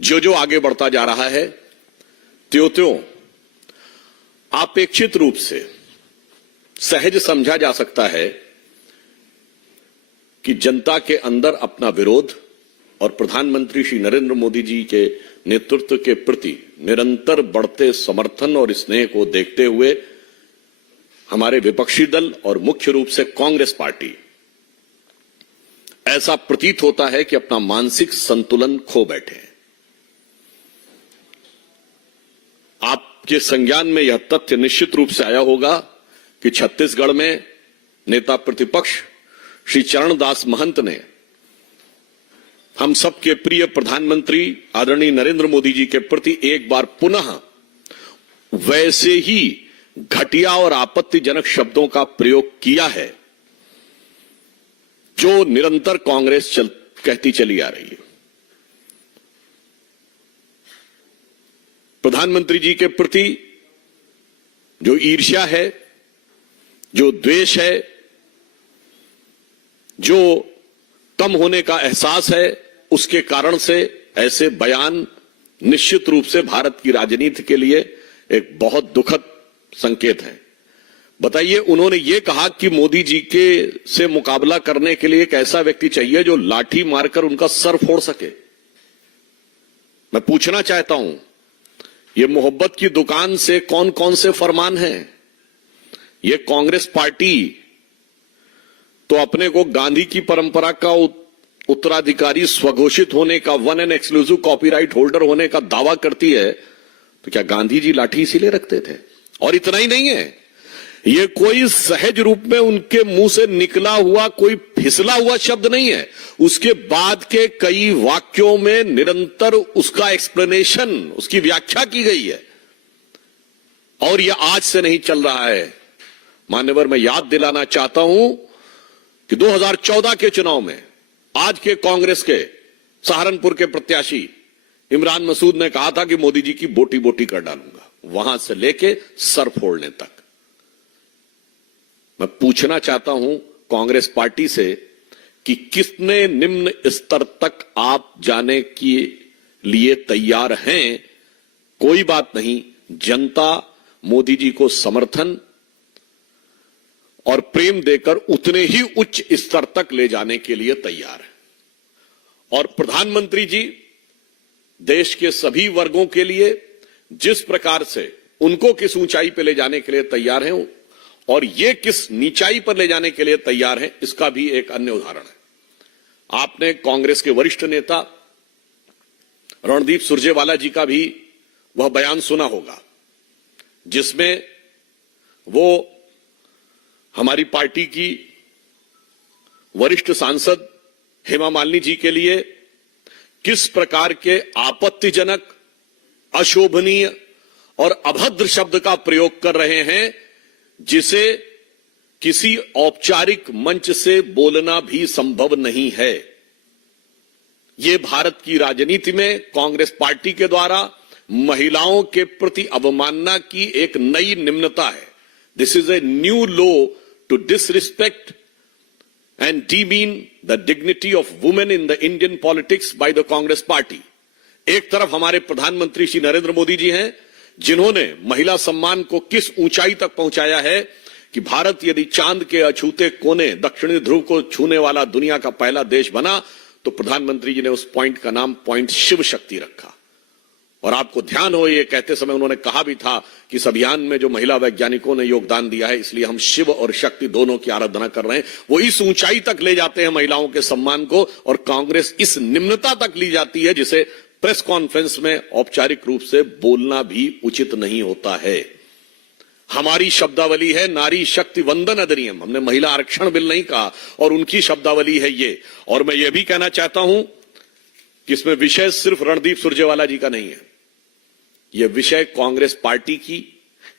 जो जो आगे बढ़ता जा रहा है त्यों-त्यों अपेक्षित रूप से सहज समझा जा सकता है कि जनता के अंदर अपना विरोध और प्रधानमंत्री श्री नरेंद्र मोदी जी के नेतृत्व के प्रति निरंतर बढ़ते समर्थन और स्नेह को देखते हुए हमारे विपक्षी दल और मुख्य रूप से कांग्रेस पार्टी ऐसा प्रतीत होता है कि अपना मानसिक संतुलन खो बैठे हैं। आपके संज्ञान में यह तथ्य निश्चित रूप से आया होगा कि छत्तीसगढ़ में नेता प्रतिपक्ष श्री चरणदास महंत ने हम सबके प्रिय प्रधानमंत्री आदरणीय नरेंद्र मोदी जी के प्रति एक बार पुनः वैसे ही घटिया और आपत्तिजनक शब्दों का प्रयोग किया है जो निरंतर कांग्रेस कहती चली आ रही है। प्रधानमंत्री जी के प्रति जो ईर्ष्या है, जो द्वेष है, जो कम होने का एहसास है, उसके कारण से ऐसे बयान निश्चित रूप से भारत की राजनीति के लिए एक बहुत दुखद संकेत है। बताइए, उन्होंने ये कहा कि मोदी जी के से मुकाबला करने के लिए एक ऐसा व्यक्ति चाहिए जो लाठी मारकर उनका सर फोड़ सके। मैं पूछना चाहता हूं, ये मोहब्बत की दुकान से कौन कौन से फरमान हैं? ये कांग्रेस पार्टी तो अपने को गांधी की परंपरा का उत्तराधिकारी स्वघोषित होने का one and exclusive copyright holder होने का दावा करती है, तो क्या गांधी जी लाठी इसीलिए रखते थे? और इतना ही नहीं है, ये कोई सहज रूप में उनके मुंह से निकला हुआ कोई फिसला हुआ शब्द नहीं है। उसके बाद के कई वाक्यों में निरंतर उसका एक्सप्लेनेशन, उसकी व्याख्या की गई है। और यह आज से नहीं चल रहा है। मान्यवर, मैं याद दिलाना चाहता हूं कि 2014 के चुनाव में आज के कांग्रेस के सहारनपुर के प्रत्याशी इमरान मसूद ने कहा था कि मोदी जी की बोटी बोटी कर डालूंगा, वहां से लेके सर फोड़ने तक। मैं पूछना चाहता हूं कांग्रेस पार्टी से कि कितने निम्न स्तर तक आप जाने के लिए तैयार हैं? कोई बात नहीं, जनता मोदी जी को समर्थन और प्रेम देकर उतने ही उच्च स्तर तक ले जाने के लिए तैयार है। और प्रधानमंत्री जी देश के सभी वर्गों के लिए जिस प्रकार से उनको किस ऊंचाई पर ले जाने के लिए तैयार हैं और ये किस नीचाई पर ले जाने के लिए तैयार हैं, इसका भी एक अन्य उदाहरण है। आपने कांग्रेस के वरिष्ठ नेता रणदीप सुरजेवाला जी का भी वह बयान सुना होगा, जिसमें वो हमारी पार्टी की वरिष्ठ सांसद हेमा मालिनी जी के लिए किस प्रकार के आपत्तिजनक, अशोभनीय और अभद्र शब्द का प्रयोग कर रहे हैं, जिसे किसी औपचारिक मंच से बोलना भी संभव नहीं है। यह भारत की राजनीति में कांग्रेस पार्टी के द्वारा महिलाओं के प्रति अवमानना की एक नई निम्नता है। This is a new low to disrespect and demean the dignity of women in the Indian politics by the Congress party. एक तरफ हमारे प्रधानमंत्री श्री नरेंद्र मोदी जी हैं, जिन्होंने महिला सम्मान को किस ऊंचाई तक पहुंचाया है कि भारत यदि चांद के अछूते कोने दक्षिणी ध्रुव को छूने वाला दुनिया का पहला देश बना, तो प्रधानमंत्री जी ने उस पॉइंट का नाम पॉइंट शिव शक्ति रखा। और आपको ध्यान हो, ये कहते समय उन्होंने कहा भी था कि इस अभियान में जो महिला वैज्ञानिकों ने योगदान दिया है, इसलिए हम शिव और शक्ति दोनों की आराधना कर रहे हैं। वो इस ऊंचाई तक ले जाते हैं महिलाओं के सम्मान को, और कांग्रेस इस निम्नता तक ली जाती है जिसे प्रेस कॉन्फ्रेंस में औपचारिक रूप से बोलना भी उचित नहीं होता है। हमारी शब्दावली है नारी शक्ति वंदन अधिनियम, हमने महिला आरक्षण बिल नहीं कहा, और उनकी शब्दावली है ये। और मैं ये भी कहना चाहता हूं कि इसमें विषय सिर्फ रणदीप सुरजेवाला जी का नहीं है, यह विषय कांग्रेस पार्टी की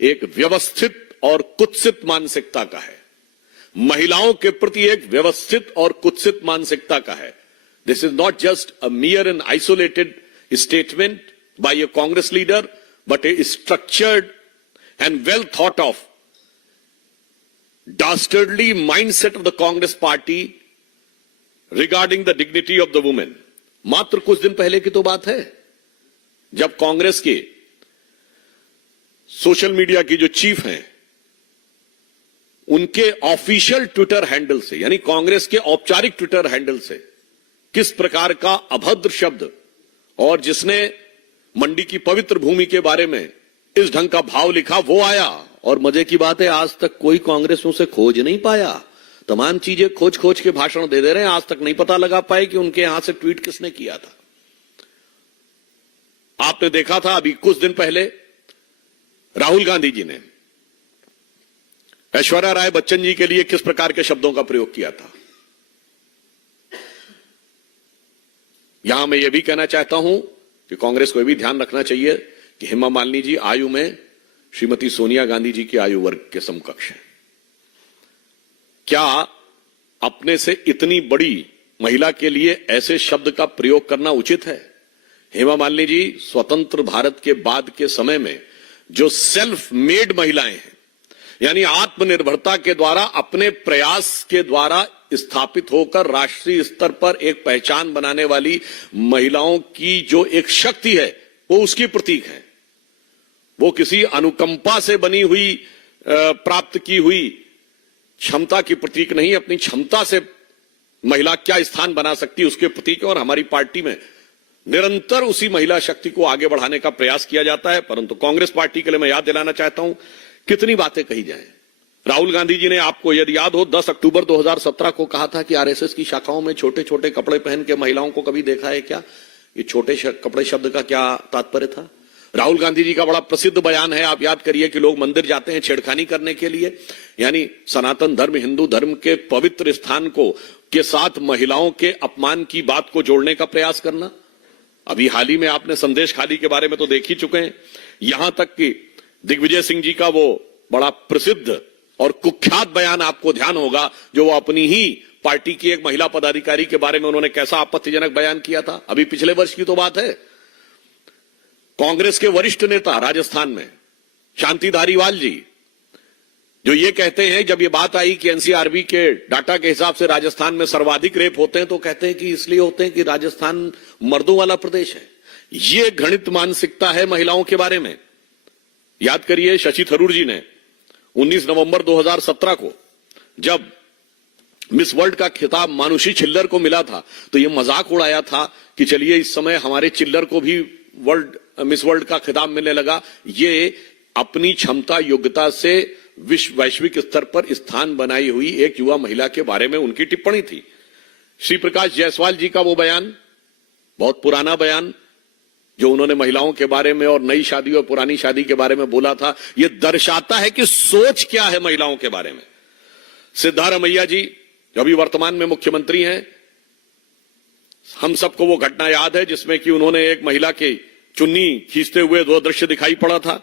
एक व्यवस्थित और कुत्सित मानसिकता का है। महिलाओं के प्रति एक व्यवस्थित और कुत्सित मानसिकता का है। This is not just a mere and isolated statement by a Congress leader, but a structured and well thought of dastardly mindset of the Congress party regarding the dignity of the woman. मात्र कुछ दिन पहले की तो बात है, जब कांग्रेस के सोशल मीडिया की जो चीफ हैं, उनके ऑफिशियल ट्विटर हैंडल से, यानी कांग्रेस के औपचारिक ट्विटर हैंडल से किस प्रकार का अभद्र शब्द, और जिसने मंडी की पवित्र भूमि के बारे में इस ढंग का भाव लिखा, वो आया। और मजे की बात है, आज तक कोई कांग्रेस उसे खोज नहीं पाया। तमाम चीजें खोज खोज के भाषण दे रहे हैं, आज तक नहीं पता लगा पाए कि उनके यहां से ट्वीट किसने किया था। आपने देखा था अभी कुछ दिन पहले राहुल गांधी जी ने ऐश्वर्या राय बच्चन जी के लिए किस प्रकार के शब्दों का प्रयोग किया था। यहां मैं यह भी कहना चाहता हूं कि कांग्रेस को यह भी ध्यान रखना चाहिए कि हेमा मालिनी जी आयु में श्रीमती सोनिया गांधी जी की आयु वर्ग के समकक्ष है। क्या अपने से इतनी बड़ी महिला के लिए ऐसे शब्द का प्रयोग करना उचित है? हेमा मालिनी जी स्वतंत्र भारत के बाद के समय में जो सेल्फ मेड महिलाएं हैं, यानी आत्मनिर्भरता के द्वारा, अपने प्रयास के द्वारा स्थापित होकर राष्ट्रीय स्तर पर एक पहचान बनाने वाली महिलाओं की जो एक शक्ति है, वो उसकी प्रतीक है। वो किसी अनुकंपा से बनी हुई, प्राप्त की हुई क्षमता की प्रतीक नहीं, अपनी क्षमता से महिला क्या स्थान बना सकती है उसके प्रतीक है। और हमारी पार्टी में निरंतर उसी महिला शक्ति को आगे बढ़ाने का प्रयास किया जाता है। परंतु कांग्रेस पार्टी के लिए मैं याद दिलाना चाहता हूं, कितनी बातें कही जाएं। राहुल गांधी जी ने, आपको यदि याद हो, 10 अक्टूबर 2017 को कहा था कि आरएसएस की शाखाओं में छोटे छोटे कपड़े पहन के महिलाओं को कभी देखा है क्या? ये छोटे कपड़े शब्द का क्या तात्पर्य था? राहुल गांधी जी का बड़ा प्रसिद्ध बयान है, आप याद करिए, कि लोग मंदिर जाते हैं छेड़खानी करने के लिए, यानी सनातन धर्म, हिंदू धर्म के पवित्र स्थान को के साथ महिलाओं के अपमान की बात को जोड़ने का प्रयास करना। अभी हाल ही में आपने संदेश खाली के बारे में तो देख ही चुके हैं। यहां तक कि दिग्विजय सिंह जी का वो बड़ा प्रसिद्ध और कुख्यात बयान आपको ध्यान होगा, जो वो अपनी ही पार्टी की एक महिला पदाधिकारी के बारे में उन्होंने कैसा आपत्तिजनक बयान किया था। अभी पिछले वर्ष की तो बात है। कांग्रेस के वरिष्ठ नेता राजस्थान में शांति धारीवाल जी, जो ये कहते हैं, जब ये बात आई कि एनसीआरबी के डाटा के हिसाब से राजस्थान में सर्वाधिक रेप होते हैं, तो कहते हैं कि इसलिए होते हैं कि राजस्थान मर्दों वाला प्रदेश है। ये घृणित मानसिकता है महिलाओं के बारे में। याद करिए, शशि थरूर जी ने 19 नवंबर 2017 को जब मिस वर्ल्ड का खिताब मानुषी छिल्लर को मिला था, तो यह मजाक उड़ाया था कि चलिए इस समय हमारे चिल्लर को भी मिस वर्ल्ड का खिताब मिलने लगा। ये अपनी क्षमता योग्यता से वैश्विक स्तर पर स्थान बनाई हुई एक युवा महिला के बारे में उनकी टिप्पणी थी। श्री प्रकाश जायसवाल जी का वो बयान, बहुत पुराना बयान, जो उन्होंने महिलाओं के बारे में और नई शादी और पुरानी शादी के बारे में बोला था, यह दर्शाता है कि सोच क्या है महिलाओं के बारे में। सिद्धारमैया जी, जो अभी वर्तमान में मुख्यमंत्री हैं, हम सबको वो घटना याद है जिसमें कि उन्होंने एक महिला की चुन्नी खींचते हुए वो दृश्य दिखाई पड़ा था।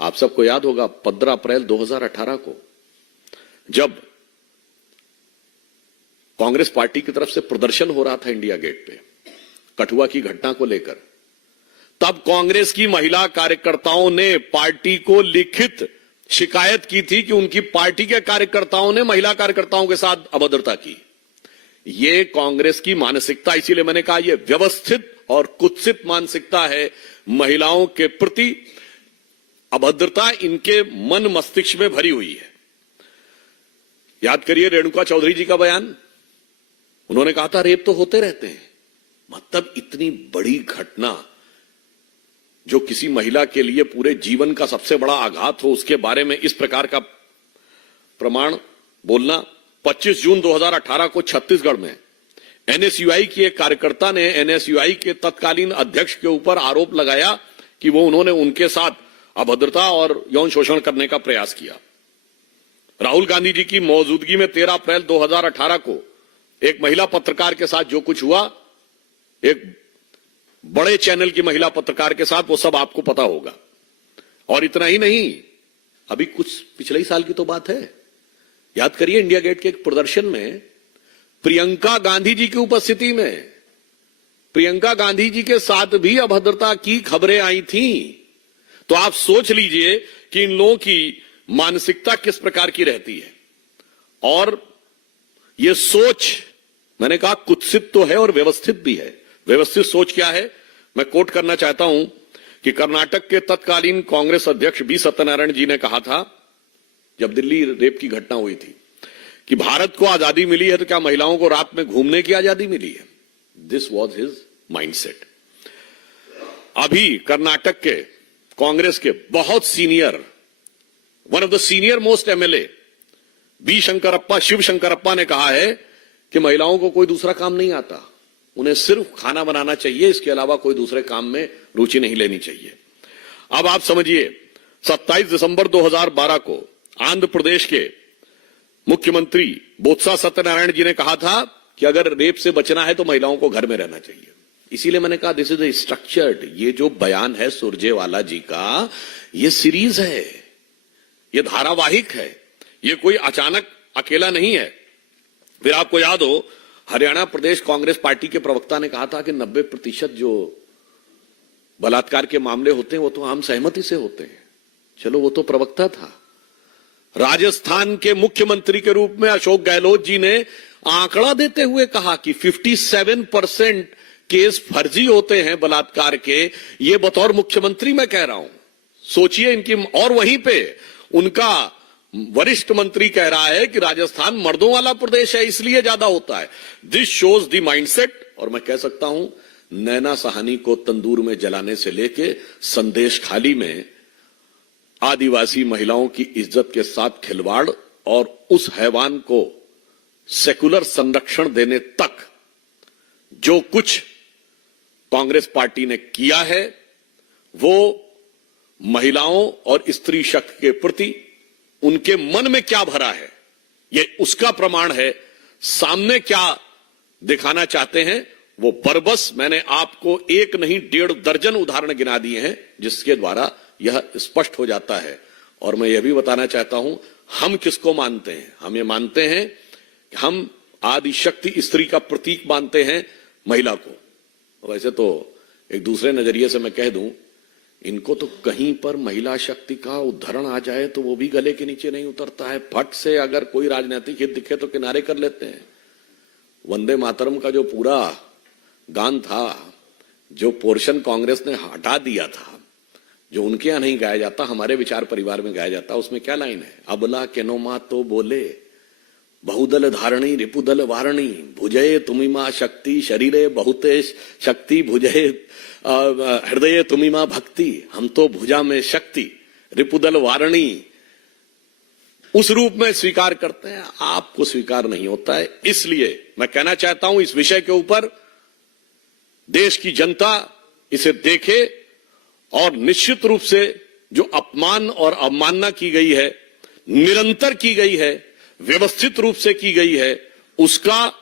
आप सबको याद होगा 15 अप्रैल 2018 को जब कांग्रेस पार्टी की तरफ से प्रदर्शन हो रहा था इंडिया गेट पे कठुआ की घटना को लेकर, तब कांग्रेस की महिला कार्यकर्ताओं ने पार्टी को लिखित शिकायत की थी कि उनकी पार्टी के कार्यकर्ताओं ने महिला कार्यकर्ताओं के साथ अभद्रता की। ये कांग्रेस की मानसिकता, इसीलिए मैंने कहा यह व्यवस्थित और कुत्सित मानसिकता है। महिलाओं के प्रति अभद्रता इनके मन मस्तिष्क में भरी हुई है। याद करिए रेणुका चौधरी जी का बयान, उन्होंने कहा था रेप तो होते रहते हैं। मतलब इतनी बड़ी घटना जो किसी महिला के लिए पूरे जीवन का सबसे बड़ा आघात हो, उसके बारे में इस प्रकार का प्रमाण बोलना। 25 जून 2018 को छत्तीसगढ़ में एनएसयूआई की एक कार्यकर्ता ने एनएसयूआई के तत्कालीन अध्यक्ष के ऊपर आरोप लगाया कि उन्होंने उनके साथ अभद्रता और यौन शोषण करने का प्रयास किया। राहुल गांधी जी की मौजूदगी में 13 अप्रैल 2018 को एक महिला पत्रकार के साथ जो कुछ हुआ, एक बड़े चैनल की महिला पत्रकार के साथ, वो सब आपको पता होगा। और इतना ही नहीं, अभी कुछ पिछले ही साल की तो बात है, याद करिए इंडिया गेट के एक प्रदर्शन में प्रियंका गांधी जी की उपस्थिति में प्रियंका गांधी जी के साथ भी अभद्रता की खबरें आई थी। तो आप सोच लीजिए कि इन लोगों की मानसिकता किस प्रकार की रहती है। और यह सोच, मैंने कहा कुत्सित तो है और व्यवस्थित भी है। व्यवस्थित सोच क्या है? मैं कोट करना चाहता हूं कि कर्नाटक के तत्कालीन कांग्रेस अध्यक्ष बी सत्यनारायण जी ने कहा था, जब दिल्ली रेप की घटना हुई थी, कि भारत को आजादी मिली है तो क्या महिलाओं को रात में घूमने की आजादी मिली है? This was his mindset. अभी कर्नाटक के कांग्रेस के बहुत senior, one of the senior most MLA B Shankarappa, Shiv Shankarappa ने कहा है कि महिलाओं को कोई दूसरा काम नहीं आता, उन्हें सिर्फ खाना बनाना चाहिए, इसके अलावा कोई दूसरे काम में रुचि नहीं लेनी चाहिए। अब आप समझिए, 27 दिसंबर 2012 को आंध्र प्रदेश के मुख्यमंत्री बोत्सा सत्यनारायण जी ने कहा था कि अगर रेप से बचना है तो महिलाओं को घर में रहना चाहिए। इसीलिए मैंने कहा दिस इज ए स्ट्रक्चर्ड, ये जो बयान है सुरजेवाला जी का, ये सीरीज है, ये धारावाहिक है, ये कोई अचानक अकेला नहीं है। फिर आपको याद हो, हरियाणा प्रदेश कांग्रेस पार्टी के प्रवक्ता ने कहा था कि 90% जो बलात्कार के मामले होते हैं वो तो आम सहमति से होते हैं। चलो, वो तो प्रवक्ता था। राजस्थान के मुख्यमंत्री के रूप में अशोक गहलोत जी ने आंकड़ा देते हुए कहा कि 57% केस फर्जी होते हैं बलात्कार के। ये बतौर मुख्यमंत्री मैं कह रहा हूं, सोचिए इनकी। और वहीं पे उनका वरिष्ठ मंत्री कह रहा है कि राजस्थान मर्दों वाला प्रदेश है, इसलिए ज्यादा होता है। This shows the mindset. और मैं कह सकता हूं, नैना साहनी को तंदूर में जलाने से लेके संदेश खाली में आदिवासी महिलाओं की इज्जत के साथ खिलवाड़ और उस हैवान को सेकुलर संरक्षण देने तक जो कुछ कांग्रेस पार्टी ने किया है, वो महिलाओं और स्त्री शक्ति के प्रति उनके मन में क्या भरा है, ये उसका प्रमाण है। सामने क्या दिखाना चाहते हैं वो बरबस मैंने आपको एक नहीं 1.5 दर्जन उदाहरण गिना दिए हैं, जिसके द्वारा यह स्पष्ट हो जाता है। और मैं यह भी बताना चाहता हूं, हम किसको मानते हैं? हम ये मानते हैं कि हम आदिशक्ति स्त्री का प्रतीक मानते हैं महिला को। वैसे तो एक दूसरे नजरिए से मैं कह दूं, इनको तो कहीं पर महिला शक्ति का उदाहरण आ जाए तो वो भी गले के नीचे नहीं उतरता है। फट से अगर कोई राजनीतिक हित दिखे तो किनारे कर लेते हैं। वंदे मातरम का जो पूरा गान था, जो पोर्शन कांग्रेस ने हटा दिया था, जो उनके यहां नहीं गाया जाता, हमारे विचार परिवार में गाया जाता, उसमें क्या लाइन है? अबला केनोमा तो बोले बहुदल धारणी रिपुदल वारणी, भुजये तुमिमा शक्ति शरीरे बहुते शक्ति, भुजये हृदय तुमिमा भक्ति। हम तो भुजा में शक्ति रिपुदल वारणी उस रूप में स्वीकार करते हैं, आपको स्वीकार नहीं होता है। इसलिए मैं कहना चाहता हूं, इस विषय के ऊपर देश की जनता इसे देखे और निश्चित रूप से जो अपमान और अवमानना की गई है, निरंतर की गई है, व्यवस्थित रूप से की गई है, उसका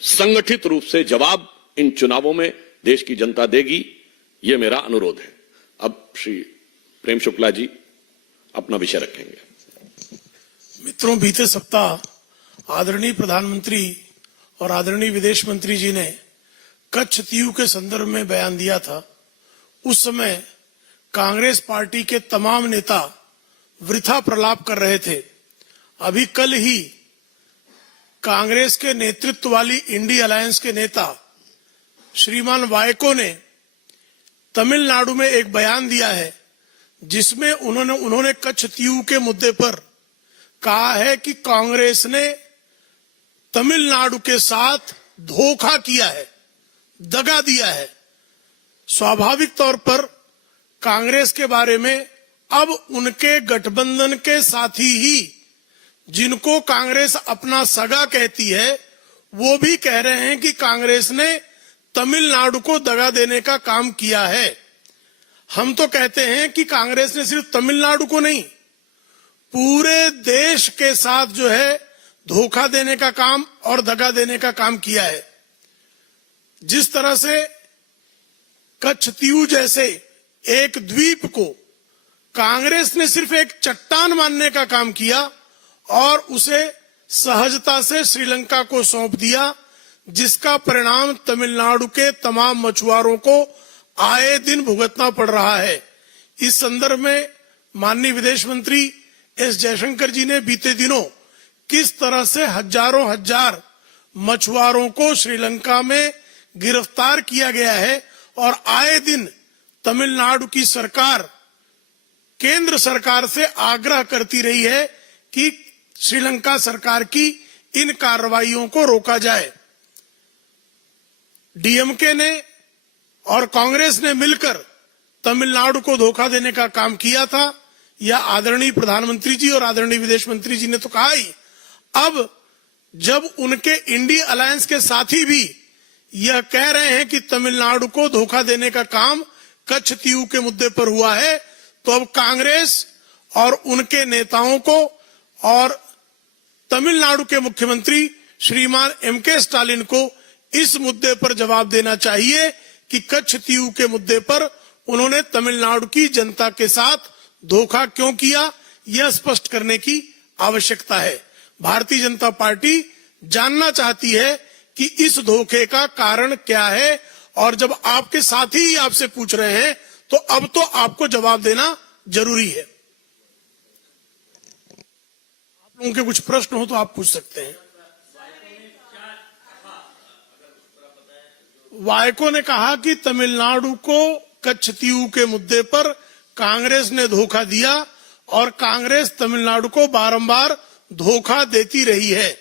संगठित रूप से जवाब इन चुनावों में देश की जनता देगी, यह मेरा अनुरोध है। अब श्री प्रेम शुक्ला जी अपना विषय रखेंगे। मित्रों, बीते सप्ताह आदरणीय प्रधानमंत्री और आदरणीय विदेश मंत्री जी ने कच्छ तीऊ के संदर्भ में बयान दिया था। उस समय कांग्रेस पार्टी के तमाम नेता वृथा प्रलाप कर रहे थे। अभी कल ही कांग्रेस के नेतृत्व वाली इंडिया अलायंस के नेता श्रीमान वायको ने तमिलनाडु में एक बयान दिया है, जिसमें उन्होंने कच्छ तीऊ के मुद्दे पर कहा है कि कांग्रेस ने तमिलनाडु के साथ धोखा किया है, दगा दिया है। स्वाभाविक तौर पर कांग्रेस के बारे में अब उनके गठबंधन के साथी ही, जिनको कांग्रेस अपना सगा कहती है, वो भी कह रहे हैं कि कांग्रेस ने तमिलनाडु को दगा देने का काम किया है। हम तो कहते हैं कि कांग्रेस ने सिर्फ तमिलनाडु को नहीं, पूरे देश के साथ जो है धोखा देने का काम और दगा देने का काम किया है। जिस तरह से कच्छ तीऊ जैसे एक द्वीप को कांग्रेस ने सिर्फ एक चट्टान मानने का काम किया और उसे सहजता से श्रीलंका को सौंप दिया, जिसका परिणाम तमिलनाडु के तमाम मछुआरों को आए दिन भुगतना पड़ रहा है। इस संदर्भ में माननीय विदेश मंत्री एस जयशंकर जी ने बीते दिनों किस तरह से हजारों हजार मछुआरों को श्रीलंका में गिरफ्तार किया गया है और आए दिन तमिलनाडु की सरकार केंद्र सरकार से आग्रह करती रही है कि श्रीलंका सरकार की इन कार्रवाइयों को रोका जाए। डीएमके ने और कांग्रेस ने मिलकर तमिलनाडु को धोखा देने का काम किया था। यह आदरणीय प्रधानमंत्री जी और आदरणीय विदेश मंत्री जी ने तो कहा ही। अब जब उनके इंडिया अलायंस के साथी भी यह कह रहे हैं कि तमिलनाडु को धोखा देने का काम कच्छ तीऊ के मुद्दे पर हुआ है, तो अब कांग्रेस और उनके नेताओं को और तमिलनाडु के मुख्यमंत्री श्रीमान एमके स्टालिन को इस मुद्दे पर जवाब देना चाहिए कि कच्छ तीऊ के मुद्दे पर उन्होंने तमिलनाडु की जनता के साथ धोखा क्यों किया, यह स्पष्ट करने की आवश्यकता है। भारतीय जनता पार्टी जानना चाहती है कि इस धोखे का कारण क्या है, और जब आपके साथी ही आपसे पूछ रहे हैं तो अब तो आपको जवाब देना जरूरी है। आप लोगों के कुछ प्रश्न हो तो आप पूछ सकते हैं। वायको ने कहा कि तमिलनाडु को कच्छ तीऊ के मुद्दे पर कांग्रेस ने धोखा दिया और कांग्रेस तमिलनाडु को बारंबार धोखा देती रही है।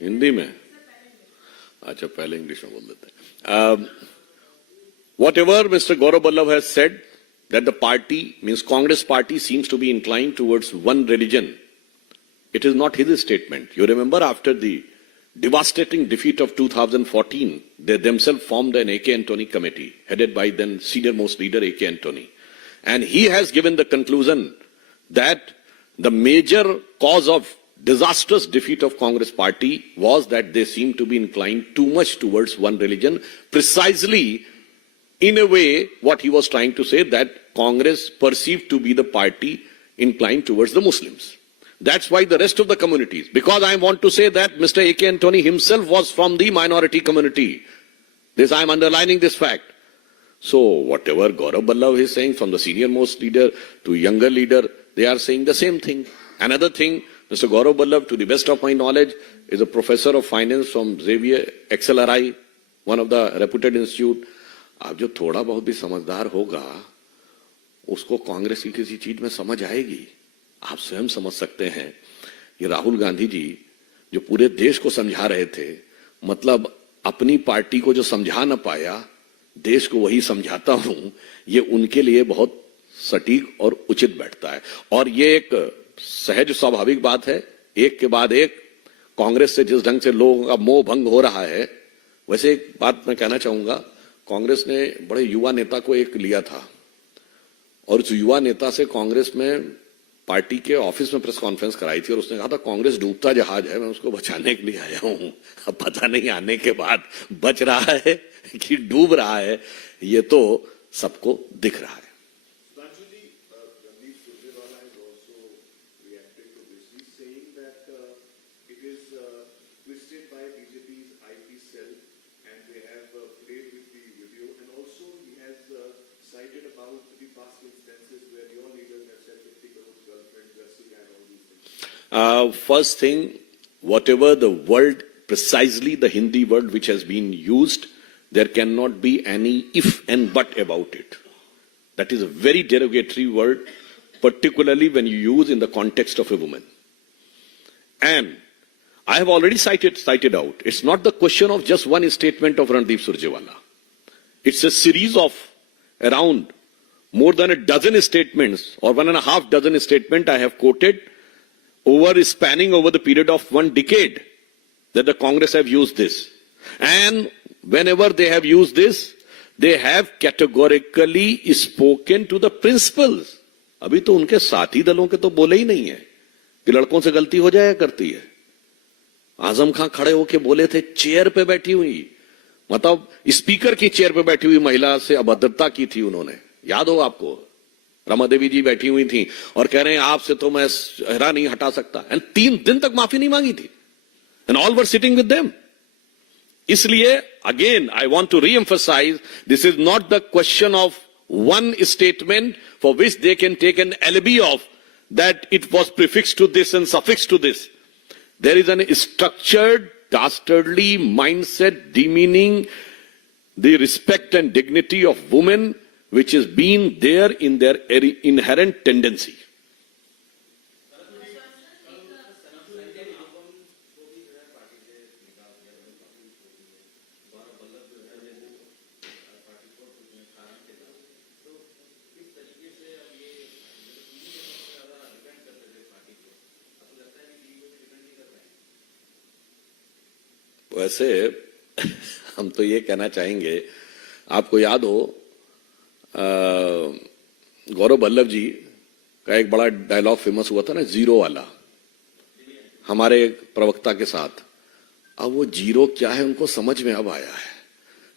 हिंदी में, अच्छा पहले इंग्लिश में बोल देते हैं। Whatever Mr. Gaurav Vallabh has said, that the party, means Congress party, seems to be inclined towards one religion, it is not his statement. You remember after the devastating defeat of 2014, they themselves formed an A.K. Antony committee, headed by then senior most leader A.K. Antony. And he has given the conclusion that the major cause of disastrous defeat of Congress party was that they seemed to be inclined too much towards one religion, precisely in a way what he was trying to say, that Congress perceived to be the party inclined towards the Muslims. That's why the rest of the communities, because I want to say that Mr. A.K. Antony himself was from the minority community. This, I am underlining this fact. So whatever Gaurav Vallabh is saying, from the senior most leader to younger leader, they are saying the same thing. Another thing, Mr. Gaurav Vallabh, to the best of my knowledge, is a professor of finance from Xavier XLRI, one of the reputed institute. अब जो थोड़ा बहुत भी समझदार होगा, उसको कांग्रेस की किसी चीज में समझ आएगी। आप स्वयं समझ सकते हैं, ये राहुल गांधी जी जो पूरे देश को समझा रहे थे, मतलब अपनी पार्टी को जो समझा न पाया, देश को वही समझाता हूं, ये उनके लिए बहुत सटीक और उचित बैठता है। और ये एक सहज स्वाभाविक बात है, एक के बाद एक कांग्रेस से जिस ढंग से लोगों का मोह भंग हो रहा है। वैसे एक बात मैं कहना चाहूंगा, कांग्रेस ने बड़े युवा नेता को एक लिया था, और उस युवा नेता से कांग्रेस में पार्टी के ऑफिस में प्रेस कॉन्फ्रेंस कराई थी, और उसने कहा था कांग्रेस डूबता जहाज है, मैं उसको बचाने के लिए आया हूं। अब पता नहीं आने के बाद बच रहा है कि डूब रहा है, ये तो सबको दिख रहा है। First thing, whatever the word, precisely the Hindi word which has been used, there cannot be any if and but about it. That is a very derogatory word, particularly when you use in the context of a woman. And I have already cited out, it's not the question of just one statement of Randeep Surjewala. It's a series of around more than a dozen statements, or 1.5 dozen statements I have quoted, spanning over the period of 1 decade, that the Congress have used this. And whenever they have used this, they have categorically spoken to the principles. अभी तो उनके साथी दलों के तो बोले ही नहीं है कि लड़कों से गलती हो जाया करती है। आजम खां खड़े होके बोले थे, चेयर पे बैठी हुई, मतलब स्पीकर की चेयर पे बैठी हुई महिला से अभद्रता की थी उन्होंने, याद हो आपको? रमा देवी जी बैठी हुई थी और कह रहे हैं आपसे तो मैं चेहरा नहीं हटा सकता, एंड 3 दिन तक माफी नहीं मांगी थी, and all were sitting with them. इसलिए again I want to reemphasise, this is not the question of one statement for which they can take an alibi of that it was prefixed to this and suffixed to this. There is an structured, dastardly mindset demeaning the respect and dignity of women, which has been there in their inherent tendency. वैसे हम तो ये कहना चाहेंगे, आपको याद हो गौरव वल्लभ जी का एक बड़ा डायलॉग फेमस हुआ था ना, जीरो वाला, हमारे प्रवक्ता के साथ। अब वो जीरो क्या है उनको समझ में अब आया है।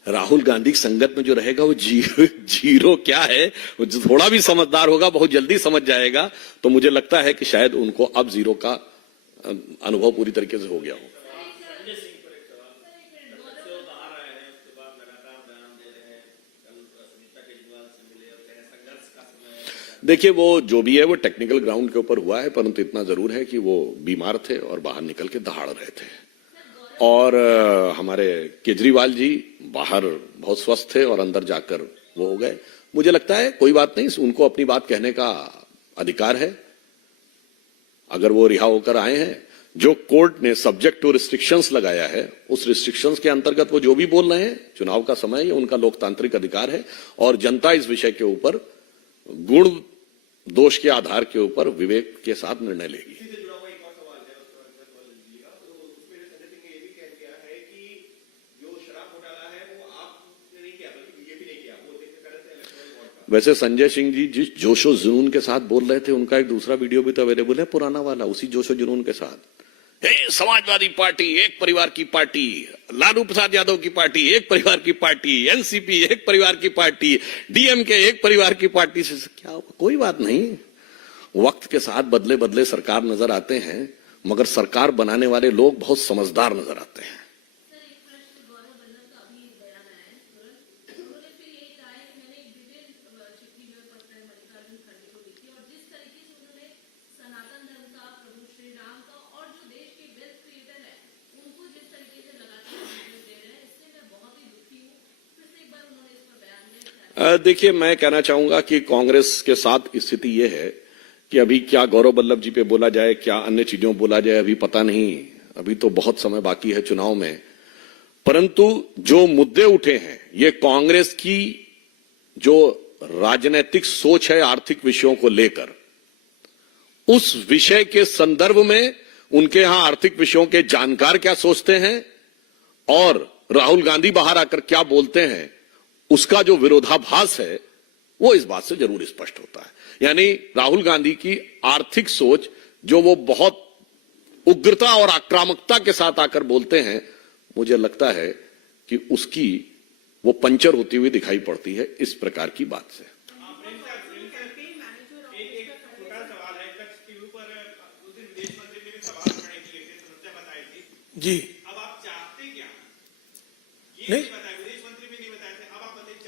राहुल गांधी की संगत में जो रहेगा वो जीरो क्या है, वो थोड़ा भी समझदार होगा बहुत जल्दी समझ जाएगा। तो मुझे लगता है कि शायद उनको अब जीरो का अनुभव पूरी तरीके से हो गया हो। देखिए वो जो भी है वो टेक्निकल ग्राउंड के ऊपर हुआ है, परंतु इतना जरूर है कि वो बीमार थे और बाहर निकल के दहाड़ रहे थे। और हमारे केजरीवाल जी बाहर बहुत स्वस्थ थे और अंदर जाकर वो हो गए। मुझे लगता है कोई बात नहीं, उनको अपनी बात कहने का अधिकार है। अगर वो रिहा होकर आए हैं, जो कोर्ट ने सब्जेक्ट टू रिस्ट्रिक्शंस लगाया है, उस रिस्ट्रिक्शंस के अंतर्गत वो जो भी बोल रहे हैं, चुनाव का समय है, उनका लोकतांत्रिक अधिकार है और जनता इस विषय के ऊपर गुण दोष के आधार के ऊपर विवेक के साथ निर्णय लेगी। वैसे संजय सिंह जी जिस जोशो जुनून के साथ बोल रहे थे, उनका एक दूसरा वीडियो भी तो अवेलेबल है, पुराना वाला, उसी जोशो जुनून के साथ। समाजवादी पार्टी एक परिवार की पार्टी, लालू प्रसाद यादव की पार्टी एक परिवार की पार्टी, एनसीपी एक परिवार की पार्टी, डीएमके एक परिवार की पार्टी से क्या होगा? कोई बात नहीं, वक्त के साथ बदले बदले सरकार नजर आते हैं, मगर सरकार बनाने वाले लोग बहुत समझदार नजर आते हैं। देखिए मैं कहना चाहूंगा कि कांग्रेस के साथ स्थिति यह है कि अभी क्या गौरव वल्लभ जी पे बोला जाए, क्या अन्य चीजों बोला जाए, अभी पता नहीं, अभी तो बहुत समय बाकी है चुनाव में। परंतु जो मुद्दे उठे हैं, ये कांग्रेस की जो राजनीतिक सोच है आर्थिक विषयों को लेकर, उस विषय के संदर्भ में उनके यहां आर्थिक विषयों के जानकार क्या सोचते हैं और राहुल गांधी बाहर आकर क्या बोलते हैं, उसका जो विरोधाभास है वो इस बात से जरूर स्पष्ट होता है। यानी राहुल गांधी की आर्थिक सोच जो वो बहुत उग्रता और आक्रामकता के साथ आकर बोलते हैं, मुझे लगता है कि उसकी वो पंचर होती हुई दिखाई पड़ती है इस प्रकार की बात से। जी अब आप चाहते क्या? नहीं,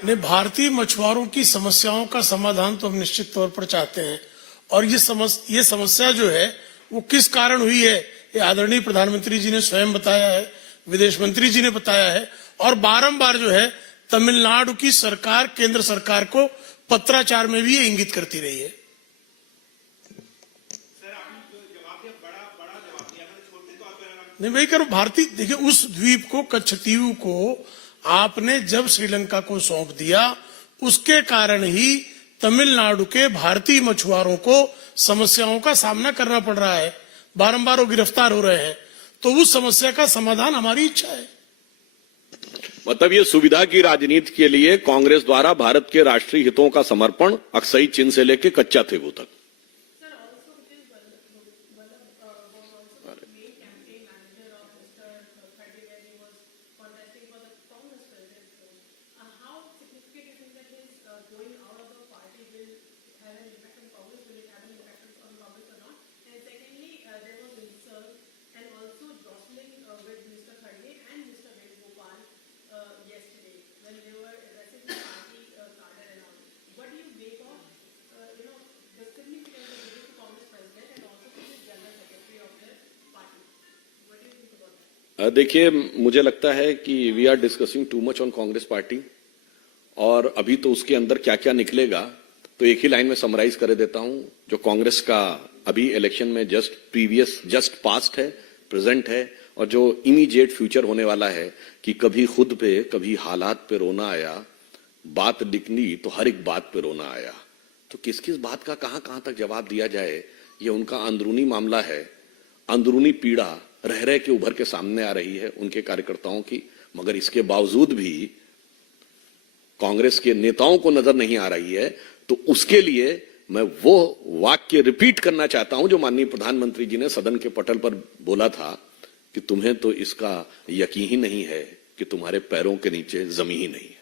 नहीं, भारतीय मछुआरों की समस्याओं का समाधान तो हम निश्चित तौर पर चाहते हैं। और ये समस्या जो है वो किस कारण हुई है, ये आदरणीय प्रधानमंत्री जी ने स्वयं बताया है, विदेश मंत्री जी ने बताया है, और बारंबार जो है तमिलनाडु की सरकार केंद्र सरकार को पत्राचार में भी ये इंगित करती रही है। सर आपने जो जवाब दिया, बड़ा जवाब दिया, मैंने छोटे तौर पर नहीं भाई करो, भारतीय देखिए उस द्वीप को, कच्छतीव को आपने जब श्रीलंका को सौंप दिया, उसके कारण ही तमिलनाडु के भारतीय मछुआरों को समस्याओं का सामना करना पड़ रहा है, बारंबार वो गिरफ्तार हो रहे हैं। तो उस समस्या का समाधान हमारी इच्छा है। मतलब ये सुविधा की राजनीति के लिए कांग्रेस द्वारा भारत के राष्ट्रीय हितों का समर्पण अक्सई चीन से लेकर कच्चा थेगू तक। देखिए, मुझे लगता है कि we are discussing too much on Congress party, और अभी तो उसके अंदर क्या क्या निकलेगा तो एक ही लाइन में समराइज कर देता हूं। जो कांग्रेस का अभी इलेक्शन में जस्ट पास्ट है, प्रेजेंट है, और जो इमीडिएट फ्यूचर होने वाला है कि कभी खुद पे कभी हालात पे रोना आया, बात निकली तो हर एक बात पे रोना आया। तो किस किस बात का कहां कहां तक जवाब दिया जाए, ये उनका अंदरूनी मामला है। अंदरूनी पीड़ा रह रह के उभर के सामने आ रही है उनके कार्यकर्ताओं की, मगर इसके बावजूद भी कांग्रेस के नेताओं को नजर नहीं आ रही है। तो उसके लिए मैं वो वाक्य रिपीट करना चाहता हूं जो माननीय प्रधानमंत्री जी ने सदन के पटल पर बोला था कि तुम्हें तो इसका यकीन ही नहीं है कि तुम्हारे पैरों के नीचे जमीन ही नहीं है।